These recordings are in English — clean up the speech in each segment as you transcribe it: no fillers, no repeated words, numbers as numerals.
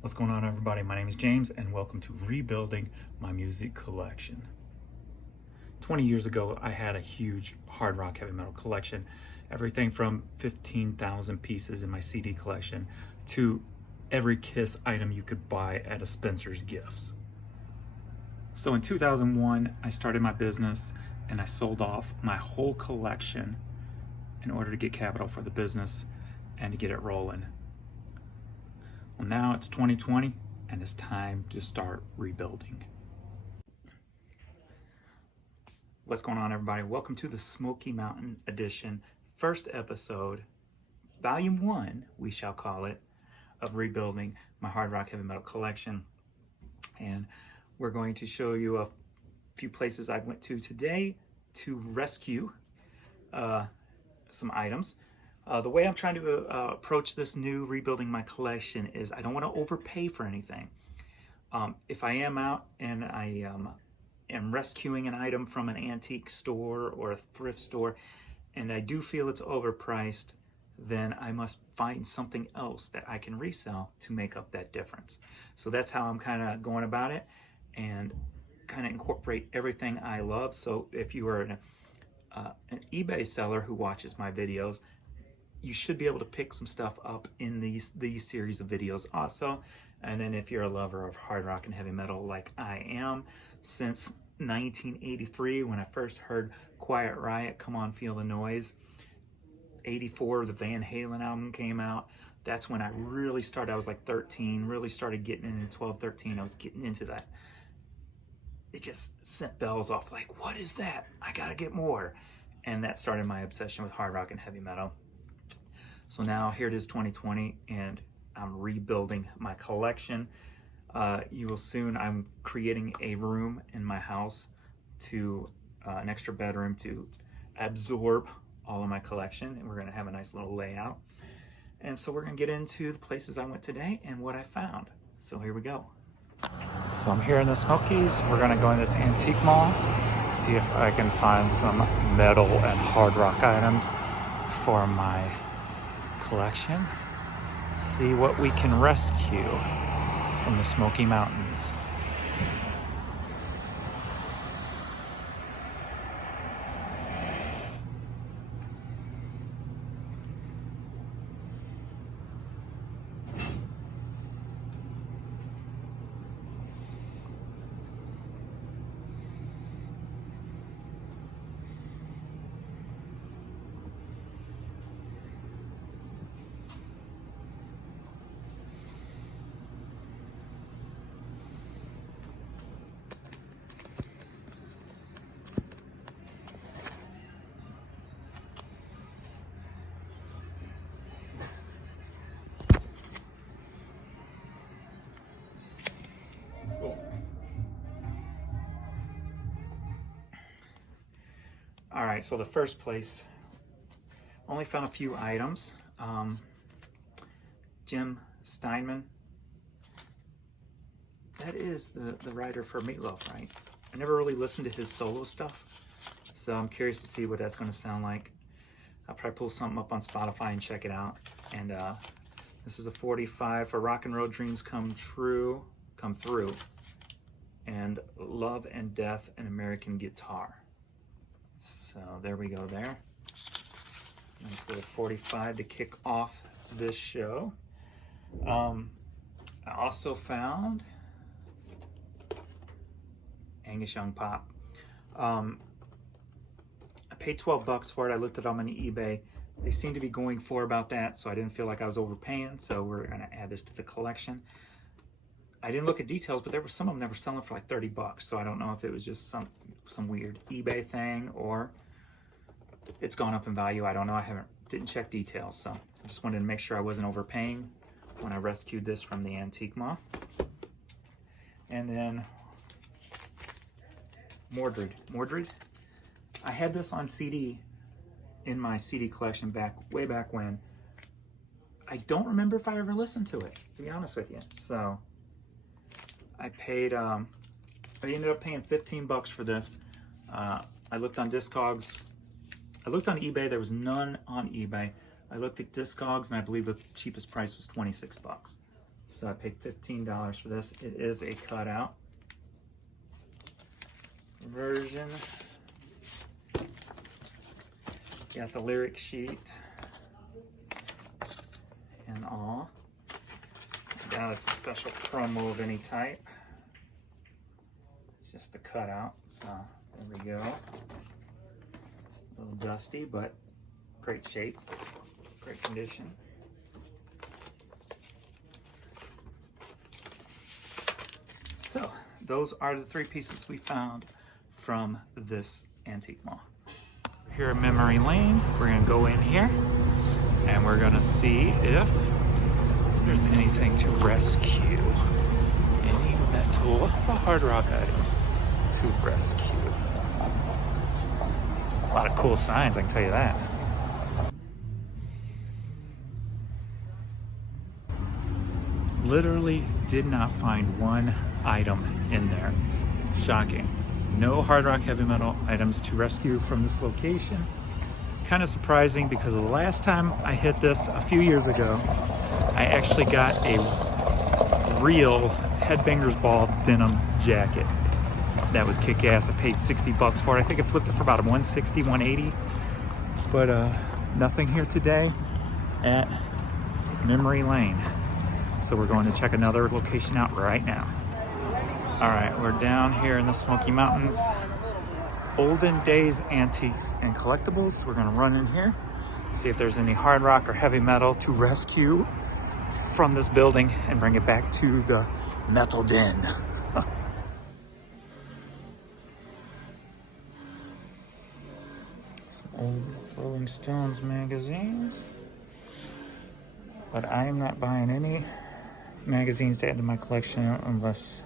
What's going on, everybody? My name is James and welcome to Rebuilding My Music Collection. 20 years ago, I had a huge hard rock heavy metal collection, everything from 15,000 pieces in my CD collection to every Kiss item you could buy at a Spencer's Gifts. So in 2001, I started my business and I sold off my whole collection in order to get capital for the business and to get it rolling. Well, now it's 2020 and it's time to start rebuilding. What's going on, everybody? Welcome to the Smoky Mountain edition, first episode, volume 1, we shall call it, of rebuilding my hard rock heavy metal collection. And we're going to show you a few places I went to today to rescue some items. The way I'm trying to approach this new rebuilding my collection is I don't want to overpay for anything. If I am out and I am rescuing an item from an antique store or a thrift store and I do feel it's overpriced, then I must find something else that I can resell to make up that difference. So that's how I'm kind of going about it and kind of incorporate everything I love. So if you are an eBay seller who watches my videos, you should be able to pick some stuff up in these series of videos also. And then if you're a lover of hard rock and heavy metal like I am, since 1983 when I first heard Quiet Riot, Come On Feel the Noise, 84 the Van Halen album came out, that's when I really started. I was like 13, really started getting into 12, 13, I was getting into that. It just sent bells off like, what is that? I gotta get more. And that started my obsession with hard rock and heavy metal. So now here it is 2020 and I'm rebuilding my collection. You will soon, I'm creating a room in my house to an extra bedroom to absorb all of my collection, and we're gonna have a nice little layout. And so we're gonna get into the places I went today and what I found. So here we go. So I'm here in the Smokies. We're gonna go in this antique mall, see if I can find some metal and hard rock items for my collection, see what we can rescue from the Smoky Mountains. All right, so the first place, only found a few items. Jim Steinman, that is the writer for Meatloaf, right? I never really listened to his solo stuff, so I'm curious to see what that's gonna sound like. I'll probably pull something up on Spotify and check it out. And this is a 45 for Rock and Roll Dreams Come Through, and Love and Death, an American Guitar. So there we go there. Nice little 45 to kick off this show. I also found Angus Young Pop. I paid 12 bucks for it. I looked it up on eBay. They seem to be going for about that, so I didn't feel like I was overpaying, so we're gonna add this to the collection. I didn't look at details, but there were some of them that were selling for like 30 bucks, so I don't know if it was just some weird eBay thing or it's gone up in value. I don't know. Didn't check details, so I just wanted to make sure I wasn't overpaying when I rescued this from the antique mall. And then Mordred. I had this on CD in my CD collection way back when. I don't remember if I ever listened to it, to be honest with you. So I ended up paying 15 bucks for this. I looked on Discogs. I looked on eBay, there was none on eBay. I looked at Discogs and I believe the cheapest price was 26 bucks. So I paid $15 for this. It is a cutout version. Got the lyric sheet and all. Now it's a special promo of any type. It's just a cutout, so there we go. A little dusty, but great shape, great condition. So those are the 3 pieces we found from this antique mall. Here at Memory Lane, we're gonna go in here and we're gonna see if there's anything to rescue. Any metal or hard rock items to rescue. A lot of cool signs, I can tell you that. Literally did not find one item in there. Shocking. No hard rock heavy metal items to rescue from this location. Kind of surprising because the last time I hit this a few years ago, I actually got a real Headbangers Ball denim jacket. That was kick-ass. I paid $60 for it. I think I flipped it for about $160, $180. But nothing here today at Memory Lane. So we're going to check another location out right now. All right, we're down here in the Smoky Mountains. Olden days antiques and collectibles. We're gonna run in here, see if there's any hard rock or heavy metal to rescue from this building and bring it back to the metal den. Some old Rolling Stones magazines. But I am not buying any magazines to add to my collection unless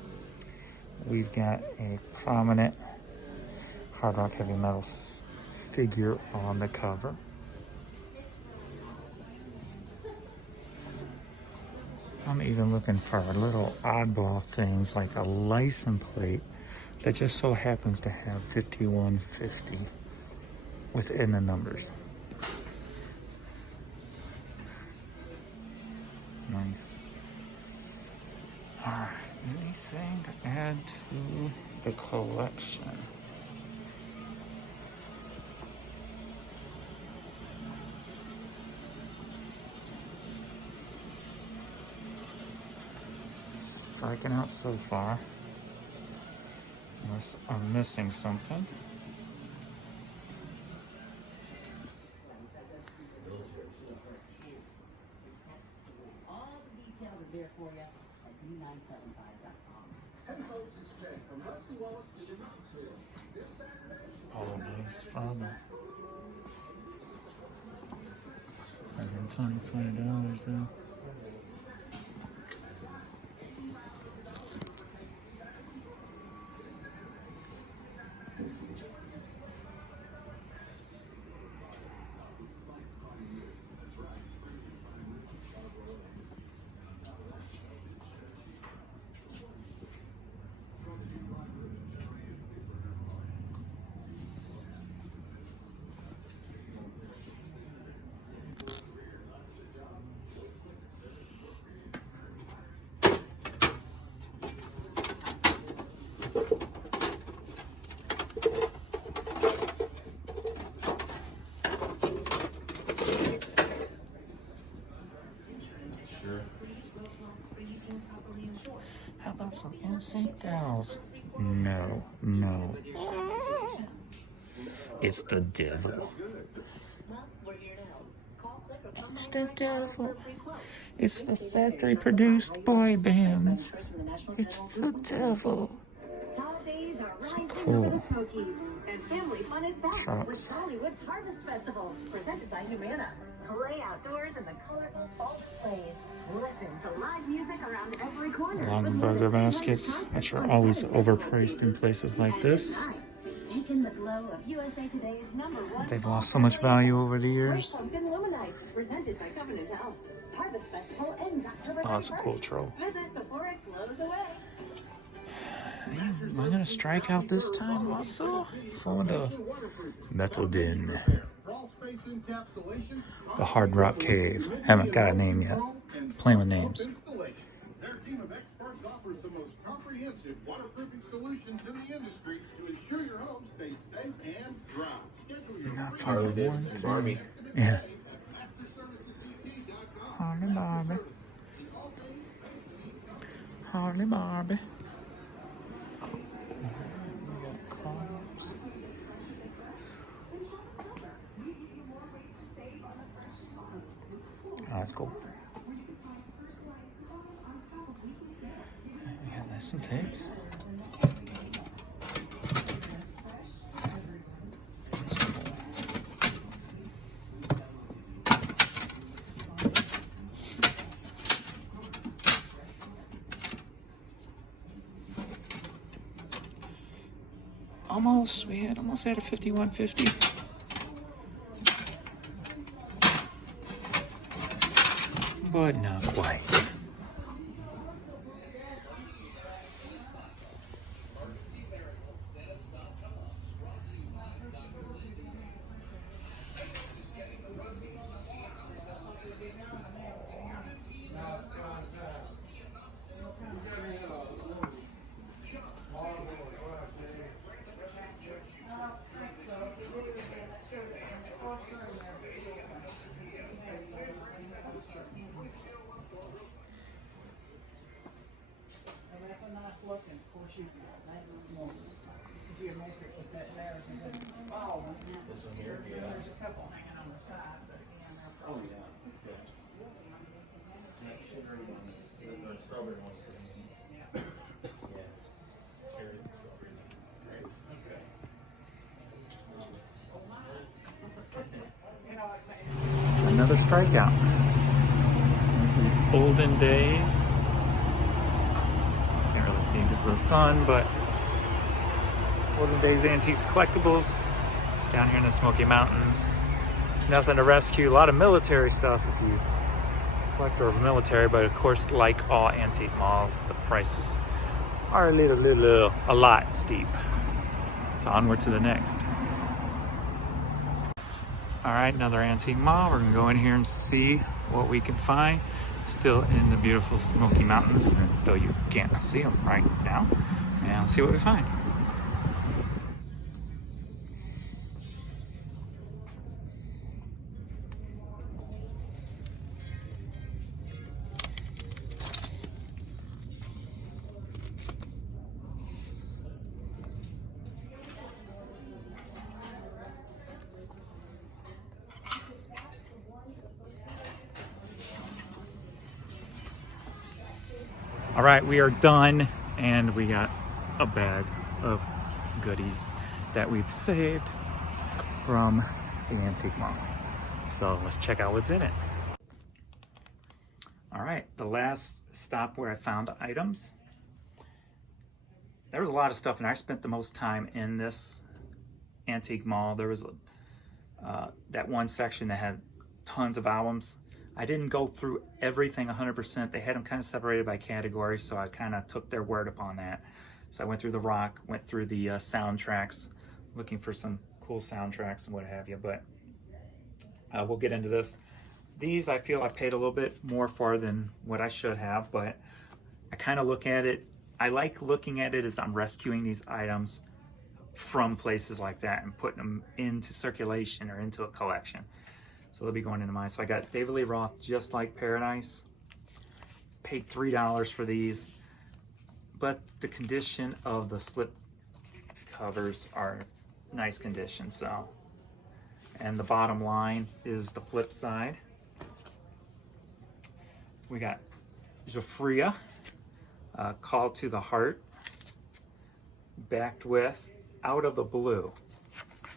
we've got a prominent hard rock heavy metal figure on the cover. I'm even looking for little oddball things like a license plate that just so happens to have 5150 within the numbers. Nice. All right, anything to add to the collection? Striking out so far, unless I'm missing something. All the details are there for you at u975.com. Hey folks, it's Jay from Rusty Wallace in Knoxville. This Saturday. Oh, nice father. $125 though. How about some insane dolls? No, no. It's the devil. It's the devil. It's the factory-produced boy bands. It's the devil. So cool. Shots. Hollywood's Harvest Festival, presented by Humana. Play outdoors in the colorful folk plays. Listen to live music around every corner. Long burger baskets, which are always overpriced in places like this. Take in the glow of USA Today's #1. They've lost so much value over the years. Pumpkin Luminites, presented by Covenant Health. Harvest Festival ends October 31st. Oh, that's a cool troll. Visit before it blows away. Am I gonna strike out this time also for the metal den? The Hard Rock Cave. Haven't got a name yet. Playing with names. team of experts offers the most comprehensive waterproofing solutions in the industry to ensure your home stays safe and dry. Schedule your free Harley Davidson Barbie. Yeah. Harley Barbie. Harley Barbie. Oh, that's cool. We have this some tapes. Almost, we had almost had a 5150. But not quite. That's a nice looking, of course you, that's more geometric with that there, and then fall. This one here? Yeah. There's a couple hanging on the side, but again, they're probably. Oh, yeah. That sugary one, the strawberry one's pretty neat. Yeah. Yeah. Cherry strawberry. Grapes, okay. You know, like, Another strikeout. Olden days. Can't really see because of the sun, but olden days antiques collectibles down here in the Smoky Mountains. Nothing to rescue. A lot of military stuff if you collector of military, but of course, like all antique malls, the prices are a lot steep. So onward to the next. All right, another antique mall. We're gonna go in here and see what we can find. Still in the beautiful Smoky Mountains, though you can't see them right now. And see what we find. All right, we are done, and we got a bag of goodies that we've saved from the antique mall. So let's check out what's in it. All right, the last stop where I found items. There was a lot of stuff, and I spent the most time in this antique mall. There was that one section that had tons of albums. I didn't go through everything 100%. They had them kind of separated by category, so I kind of took their word upon that. So I went through the rock, went through the soundtracks, looking for some cool soundtracks and what have you, but we'll get into this. These I feel I paid a little bit more for than what I should have, but I kind of look at it, I like looking at it as I'm rescuing these items from places like that and putting them into circulation or into a collection. So they'll be going into mine. So I got David Lee Roth, Just Like Paradise. Paid $3 for these, but the condition of the slip covers are nice condition. So, and the bottom line is the flip side. We got Jafria, Call to the Heart, backed with Out of the Blue.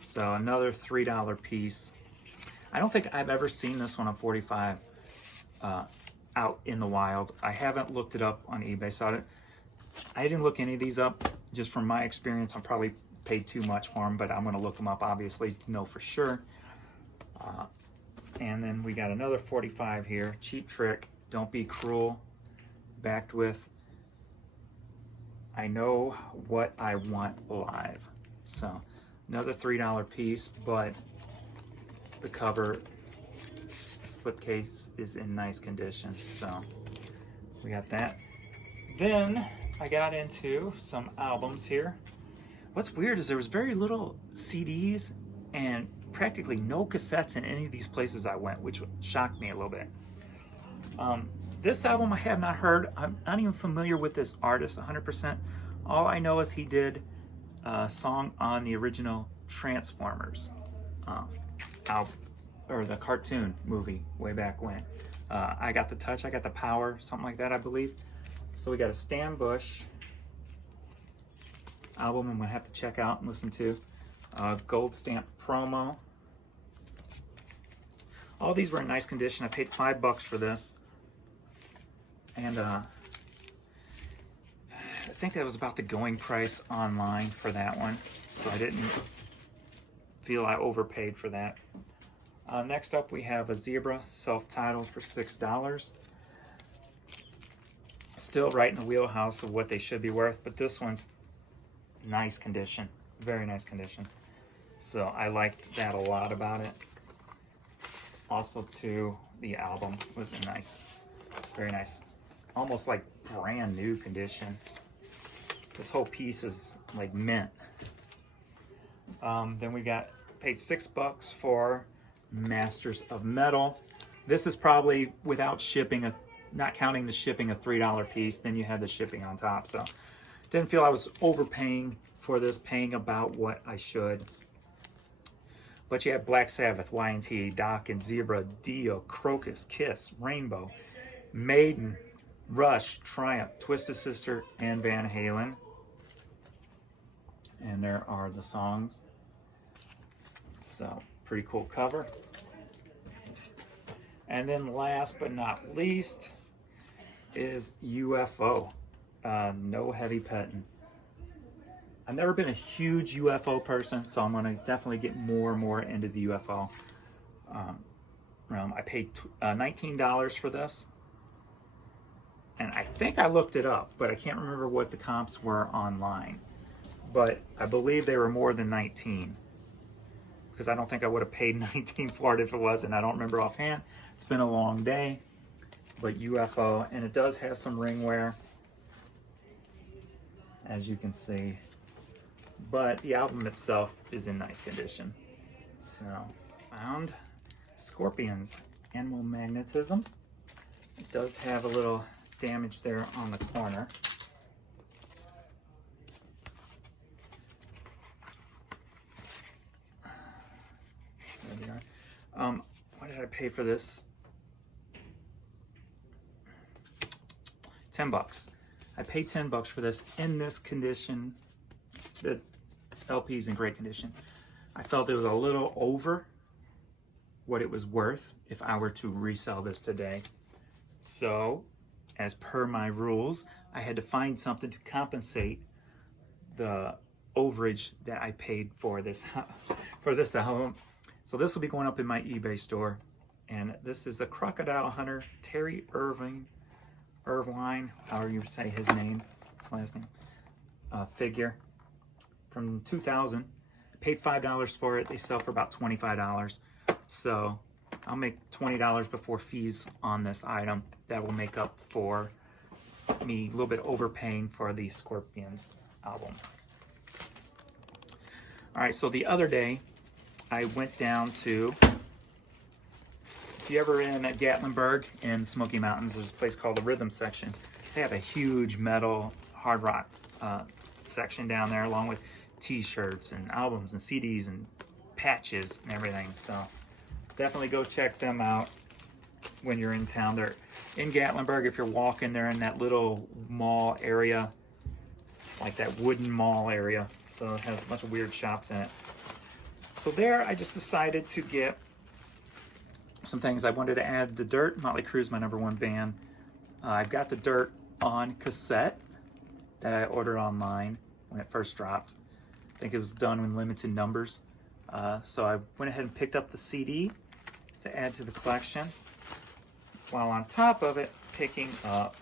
So another $3 piece. I don't think I've ever seen this one on 45 out in the wild. I haven't looked it up on eBay, so I didn't look any of these up. Just from my experience, I probably paid too much for them, but I'm going to look them up, obviously, to know for sure. And then we got another 45 here, Cheap Trick, Don't Be Cruel, backed with I Know What I Want Live. So another $3 piece, but the cover slipcase is in nice condition. So we got that. Then I got into some albums here. What's weird is there was very little CDs and practically no cassettes in any of these places I went, which shocked me a little bit. This album I have not heard. I'm not even familiar with this artist 100%. All I know is he did a song on the original Transformers album, or the cartoon movie way back when. I Got the Touch, I Got the Power, something like that, I believe. So we got a Stan Bush album I'm gonna have to check out and listen to. Gold stamp promo. All these were in nice condition. I paid $5 for this. And I think that was about the going price online for that one. So I didn't feel I overpaid for that. Next up we have a Zebra self-titled for $6. Still right in the wheelhouse of what they should be worth, but this one's nice condition, very nice condition. So I liked that a lot about it. Also too, the album was a nice, very nice, almost like brand new condition. This whole piece is like mint. Then we paid $6 for Masters of Metal. This is probably without shipping, not counting the shipping, a $3 piece. Then you had the shipping on top. So didn't feel I was overpaying for this, paying about what I should. But you have Black Sabbath, Y&T, Dokken, Zebra, Dio, Crocus, Kiss, Rainbow, Maiden, Rush, Triumph, Twisted Sister, and Van Halen. And there are the songs. So, pretty cool cover. And then last but not least is UFO. No heavy petting. I've never been a huge UFO person, so I'm going to definitely get more and more into the UFO realm. I paid $19 for this. And I think I looked it up, but I can't remember what the comps were online. But I believe they were more than 19. Because I don't think I would have paid 19 for it if it wasn't. I don't remember offhand. It's been a long day. But UFO, and it does have some ring wear, as you can see. But the album itself is in nice condition. So, found Scorpions, Animal Magnetism. It does have a little damage there on the corner. So there they are. What did I pay for this? $10. I paid $10 for this in this condition. The LP's in great condition. I felt it was a little over what it was worth if I were to resell this today. So, as per my rules, I had to find something to compensate the overage that I paid for this album. So this will be going up in my eBay store. And this is a Crocodile Hunter Terry Irvine, however you say his name, his last name, figure from 2000. I paid $5 for it. They sell for about $25. So I'll make $20 before fees on this item. That will make up for me a little bit overpaying for the Scorpions album. All right, so the other day I went down to, if you're ever in Gatlinburg in Smoky Mountains, there's a place called the Rhythm Section. They have a huge metal hard rock section down there, along with t-shirts and albums and CDs and patches and everything. So definitely go check them out when you're in town. They're in Gatlinburg. If you're walking, they're in that little mall area, like that wooden mall area. So it has a bunch of weird shops in it. So there, I just decided to get some things. I wanted to add the Dirt. Motley Crue's my #1 band. I've got the Dirt on cassette that I ordered online when it first dropped. I think it was done in limited numbers. So I went ahead and picked up the CD to add to the collection, while on top of it, picking up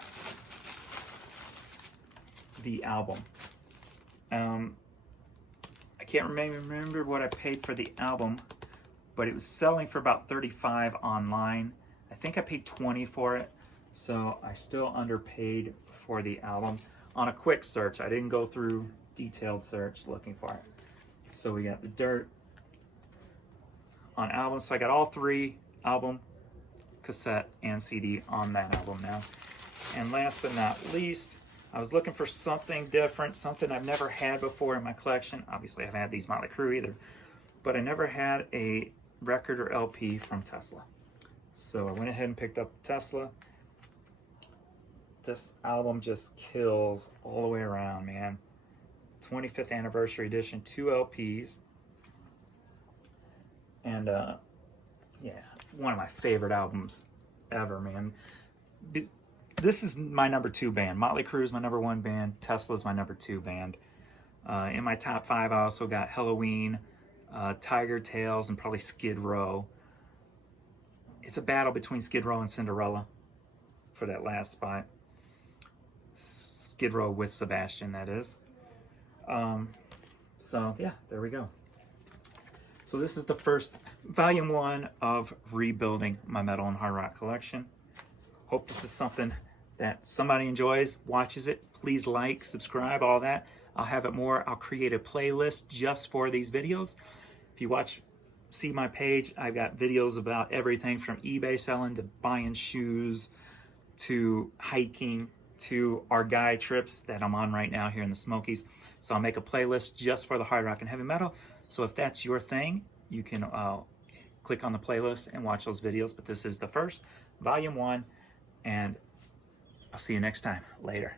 the album. I can't remember what I paid for the album, but it was selling for about $35 online. I think I paid $20 for it, so I still underpaid for the album on a quick search. I didn't go through detailed search looking for it. So we got The Dirt on album. So I got all 3, album, cassette, and CD on that album now. And last but not least, I was looking for something different, something I've never had before in my collection. Obviously, I've had these Motley Crue either, but I never had a record or LP from Tesla. So I went ahead and picked up Tesla. This album just kills all the way around, man. 25th anniversary edition, 2 LPs. And yeah, one of my favorite albums ever, man. This is my number 2 band. Motley Crue is my number 1 band. Tesla's my number 2 band. In my top 5, I also got Halloween, Tiger Tails, and probably Skid Row. It's a battle between Skid Row and Cinderella for that last spot. Skid Row with Sebastian, that is. So yeah, there we go. So this is the first volume 1 of rebuilding my metal and hard rock collection. Hope this is something that somebody enjoys, watches it. Please like, subscribe, all that. I'll have it more. I'll create a playlist just for these videos. If you see my page, I've got videos about everything from eBay selling to buying shoes to hiking to our guy trips that I'm on right now here in the Smokies. So I'll make a playlist just for the hard rock and heavy metal. So if that's your thing, you can click on the playlist and watch those videos. But this is the first, volume 1, and I'll see you next time. Later.